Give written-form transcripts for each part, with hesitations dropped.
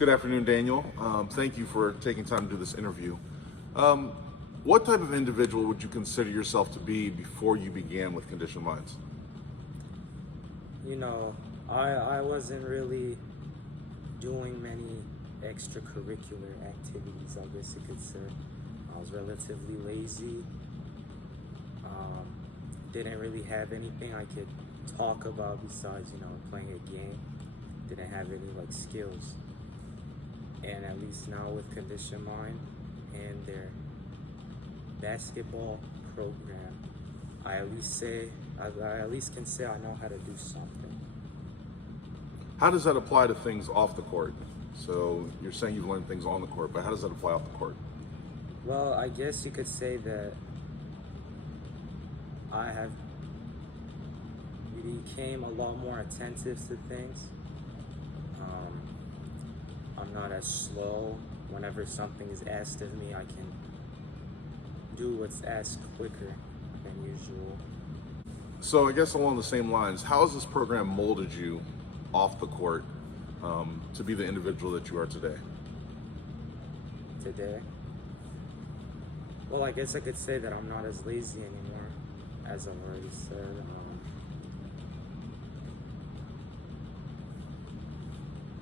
Good afternoon, Daniel. Thank you for taking time to do this interview. What type of individual would you consider yourself to be before you began with Conditioned Minds? You know, I wasn't really doing many extracurricular activities, I guess you could say. I was relatively lazy. Didn't really have anything I could talk about besides, playing a game. Didn't have any skills. And at least now with Conditioned Mind and their basketball program, I at least can say I know how to do something. How does that apply to things off the court? So you're saying you've learned things on the court, but how does that apply off the court? Well, I guess you could say that I have became a lot more attentive to things. I'm not as slow. Whenever something is asked of me, I can do what's asked quicker than usual. So I guess along the same lines, how has this program molded you off the court to be the individual that you are today? Today? Well, I guess I could say that I'm not as lazy anymore, as I've already said.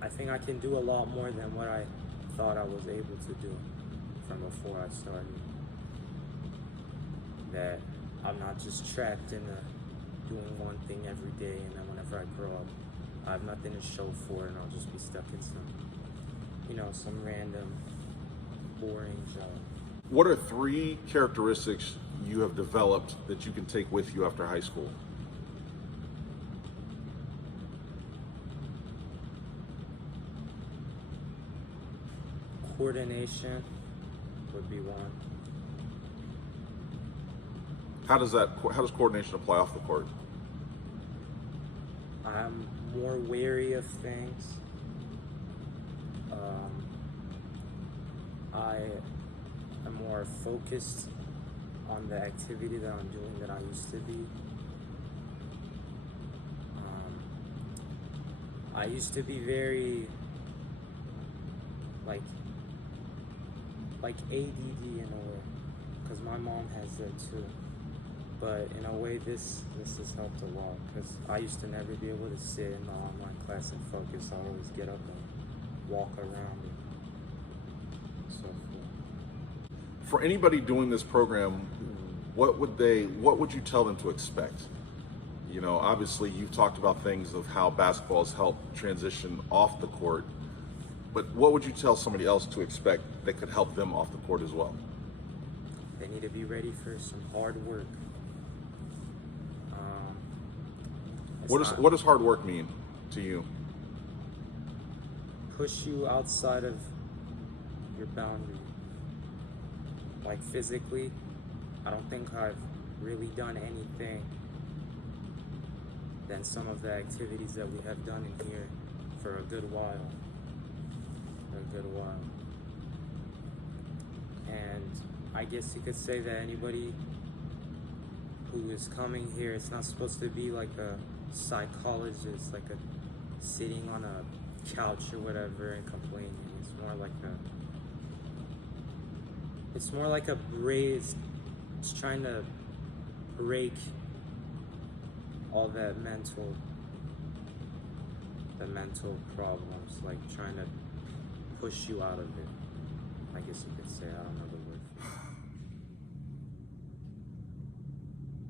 I think I can do a lot more than what I thought I was able to do from before I started. That I'm not just trapped in doing one thing every day, and then whenever I grow up, I have nothing to show for it, and I'll just be stuck in some random, boring job. What are 3 characteristics you have developed that you can take with you after high school? Coordination would be one. How does coordination apply off the court? I'm more wary of things. I am more focused on the activity that I'm doing than I used to be. I used to be very like ADD in a way, because my mom has that too. But in a way, this has helped a lot, because I used to never be able to sit in the online class and focus. I always get up and walk around and so forth. For anybody doing this program, what would you tell them to expect? Obviously you've talked about things of how basketball has helped transition off the court, but what would you tell somebody else to expect that could help them off the court as well? They need to be ready for some hard work. What does hard work mean to you? Push you outside of your boundary. Like physically, I don't think I've really done anything than some of the activities that we have done in here for a good while. And I guess you could say that anybody who is coming here, it's not supposed to be like a psychologist, sitting on a couch or whatever and complaining. It's more like a brace. It's trying to break all that mental problems, trying to push you out of it. I guess you could say. I don't know the word for it.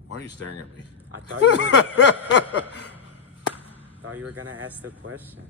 Why are you staring at me? I thought you were gonna ask the question.